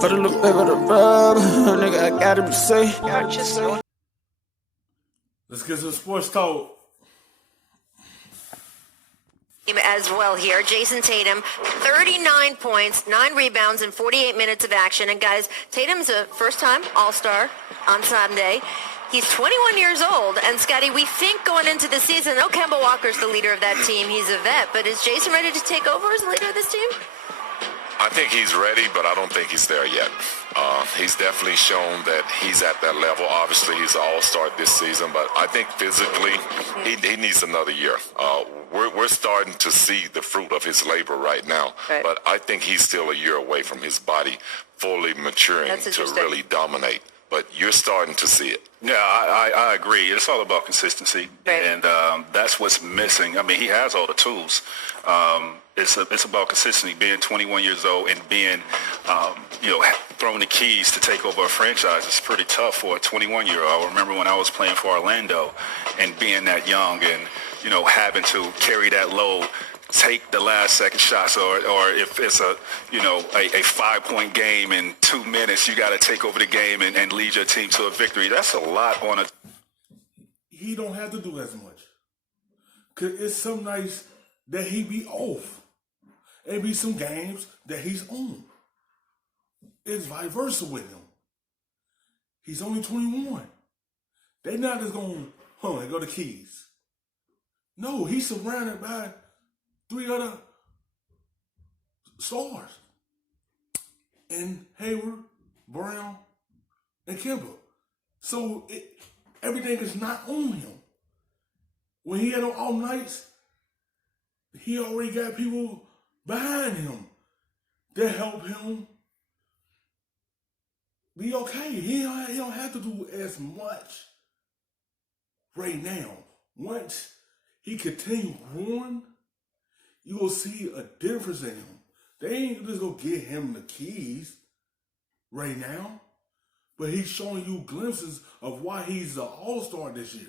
Put a little bit of the rub, nigga, I gotta be safe. Let's get some sports talk. As well here, Jayson Tatum, 39 points, 9 rebounds in 48 minutes of action. And guys, Tatum's a first-time All-Star on Sunday. He's 21 years old. And Scottie, we think going into the season, Kemba Walker's the leader of that team. He's a vet. But is Jayson ready to take over as the leader of this team? I think he's ready, but I don't think he's there yet. He's definitely shown that he's at that level. Obviously, he's an all-star this season, but I think physically he needs another year. We're starting to see the fruit of his labor right now, but I think he's still a year away from his body fully maturing to really dominate. But you're starting to see it. Yeah, I agree. It's all about consistency, and that's what's missing. I mean, he has all the tools. It's about consistency, being 21 years old and being, throwing the keys to take over a franchise. It's pretty tough for a 21-year-old. I remember when I was playing for Orlando and being that young and, having to carry that load, take the last second shots, or if it's a 5-point game in 2 minutes, you got to take over the game and lead your team to a victory. That's a lot on a. He don't have to do as much. Cause it's some nights that he be off. It be some games that he's on. It's vice versa with him. He's only 21. They not just going, they go to keys. No, he's surrounded by 3 other stars. And Hayward, Brown, and Kemba. So everything is not on him. When he had on all nights, he already got people behind him that help him be okay. He don't have to do as much right now. Once he continue growing, you will see a difference in him. They ain't just gonna get him the keys right now, but he's showing you glimpses of why he's the all-star this year.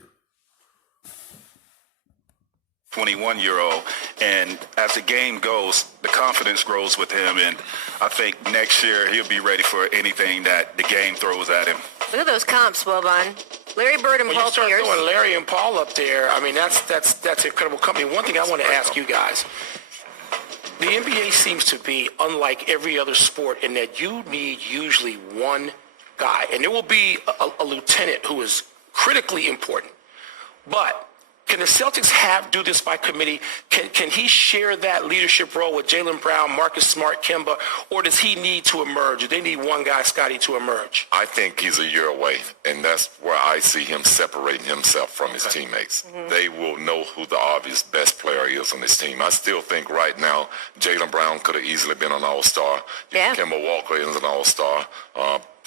21-year-old, and as the game goes, the confidence grows with him, and I think next year he'll be ready for anything that the game throws at him. Look at those comps, Wilbon. Larry Bird and Paul Pierce. You start throwing Larry and Paul up there, I mean, that's incredible company. One thing I want to ask you guys, the NBA seems to be unlike every other sport in that you need usually one guy, and there will be a lieutenant who is critically important, but can the Celtics do this by committee? Can he share that leadership role with Jaylen Brown, Marcus Smart, Kemba, or does he need to emerge? Do they need one guy, Scottie, to emerge? I think he's a year away, and that's where I see him separating himself from his teammates. They will know who the obvious best player is on this team. I still think right now Jaylen Brown could have easily been an all-star. Yeah. Kemba Walker is an all-star.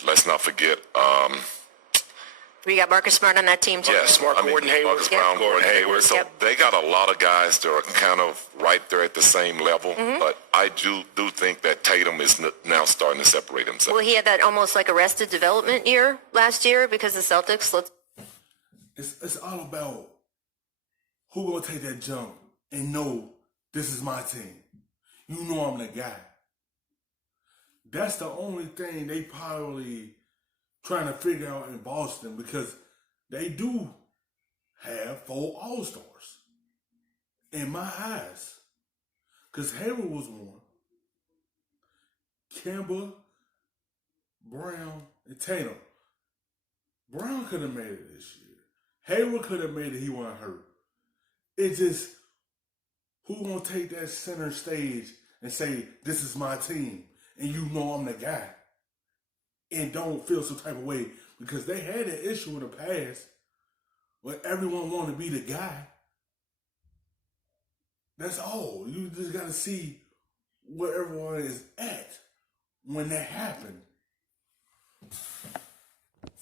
Let's not forget... We got Marcus Smart on that team, too. Yeah, Smart, Gordon Hayward. Marcus Brown, Gordon Hayward. So they got a lot of guys that are kind of right there at the same level. But I do think that Tatum is now starting to separate himself. Well, he had that almost like arrested development year last year because the Celtics. It's all about who gonna take that jump and know this is my team. You know I'm the guy. That's the only thing they probably trying to figure out in Boston, because they do have 4 all-stars in my eyes. Because Hayward was one. Kemba, Brown, and Tatum. Brown could have made it this year. Hayward could have made it, he wasn't hurt. It's just, who gonna take that center stage and say, this is my team, and you know I'm the guy, and don't feel some type of way? Because they had an issue in the past where everyone wanted to be the guy. That's all. You just got to see where everyone is at when that happened.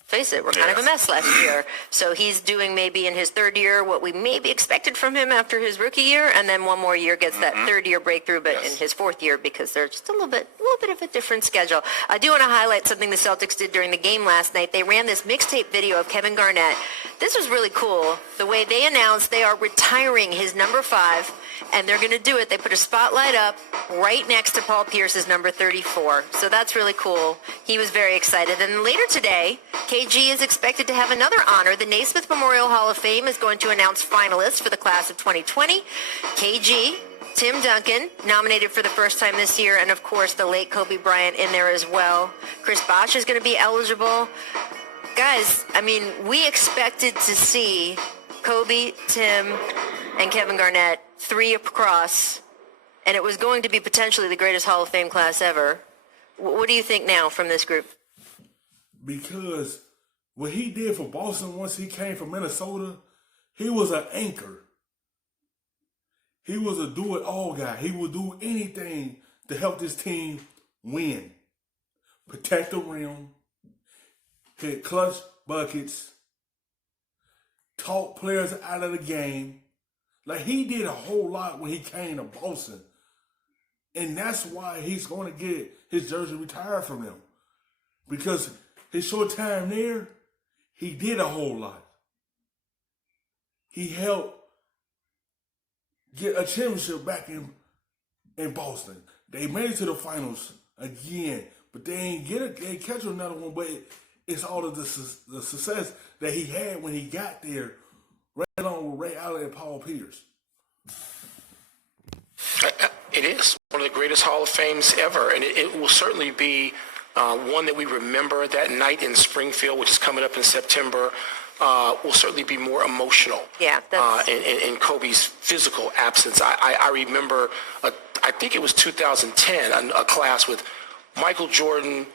Face it, we're kind of a mess last year. So he's doing maybe in his 3rd year what we maybe expected from him after his rookie year, and then one more year gets that 3rd year breakthrough, but in his 4th year, because they're just a little bit of a different schedule. I do want to highlight something the Celtics did during the game last night. They ran this mixtape video of Kevin Garnett this was really cool. The way they announced they are retiring his number 5, and they're going to do it. They put a spotlight up right next to Paul Pierce's number 34. So that's really cool. He was very excited. And later today, KG is expected to have another honor. The Naismith Memorial Hall of Fame is going to announce finalists for the class of 2020. KG, Tim Duncan, nominated for the first time this year, and of course the late Kobe Bryant in there as well. Chris Bosh is going to be eligible. Guys, I mean, we expected to see Kobe, Tim, and Kevin Garnett 3 across, and it was going to be potentially the greatest Hall of Fame class ever. What do you think now from this group? Because what he did for Boston once he came from Minnesota, he was an anchor. He was a do-it-all guy. He would do anything to help this team win. Protect the rim, hit clutch buckets, talk players out of the game. Like, he did a whole lot when he came to Boston. And that's why he's going to get his jersey retired from them. Because his short time there, he did a whole lot. He helped get a championship back in Boston. They made it to the finals again, but they ain't catch another one. But it's all of the success that he had when he got there, right along with Ray Allen and Paul Pierce. It is one of the greatest Hall of Fames ever, and it will certainly be one that we remember. That night in Springfield, which is coming up in September, will certainly be more emotional. Yeah, in Kobe's physical absence. I remember, I think it was 2010, a class with Michael Jordan,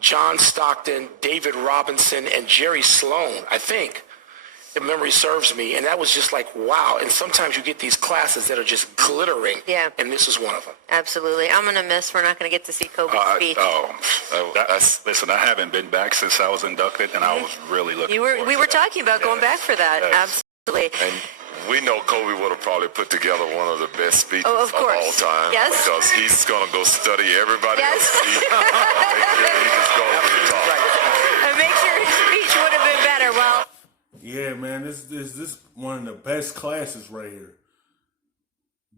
John Stockton, David Robinson, and Jerry Sloan, I think, if memory serves me. And that was just like, wow. And sometimes you get these classes that are just glittering. Yeah. And this is one of them. Absolutely. I'm going to miss. We're not going to get to see Kobe's speech. Listen, I haven't been back since I was inducted, and I was really looking forward to We were that. talking about going back for that. Yes. Absolutely. And we know Kobe would have probably put together one of the best speeches of all course. time. Yes. Because he's going to go study everybody Yes. else's speech. Make sure he just goes to the top. And make sure his speech would have been better. Well, Yeah, man, this is one of the best classes right here.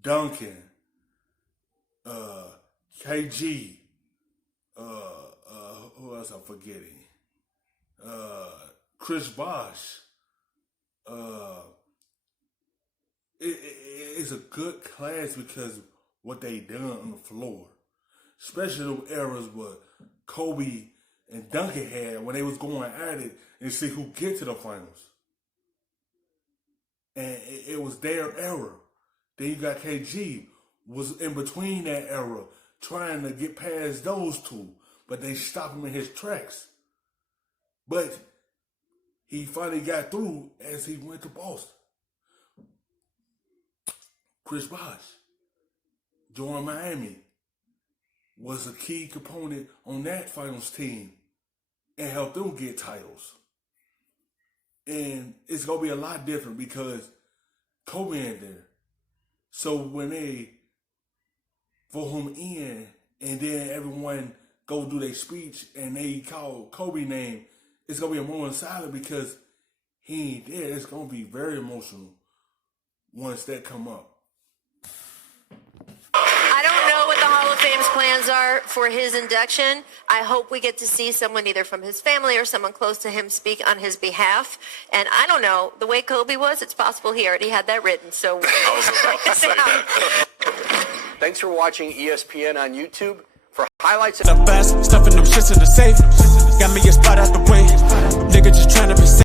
Duncan, KG, who else I'm forgetting? Chris Bosh. It's a good class because what they done on the floor, especially the eras what Kobe and Duncan had when they was going at it and see who get to the finals. And it was their era. Then you got KG, was in between that era, trying to get past those two, but they stopped him in his tracks. But he finally got through as he went to Boston. Chris Bosh joined Miami, was a key component on that finals team and helped them get titles. And it's going to be a lot different because Kobe ain't there. So when they vote him in and then everyone go do their speech and they call Kobe name, it's going to be a moment of silence because he ain't there. It's going to be very emotional once that come up. I don't know what the Hall of Fame's plans are for his induction. I hope we get to see someone either from his family or someone close to him speak on his behalf. And I don't know, the way Kobe was, it's possible he already had that written. So I was about to say that. Thanks for watching ESPN on YouTube. For highlights Stuff fast, stuffing them shits in the safe.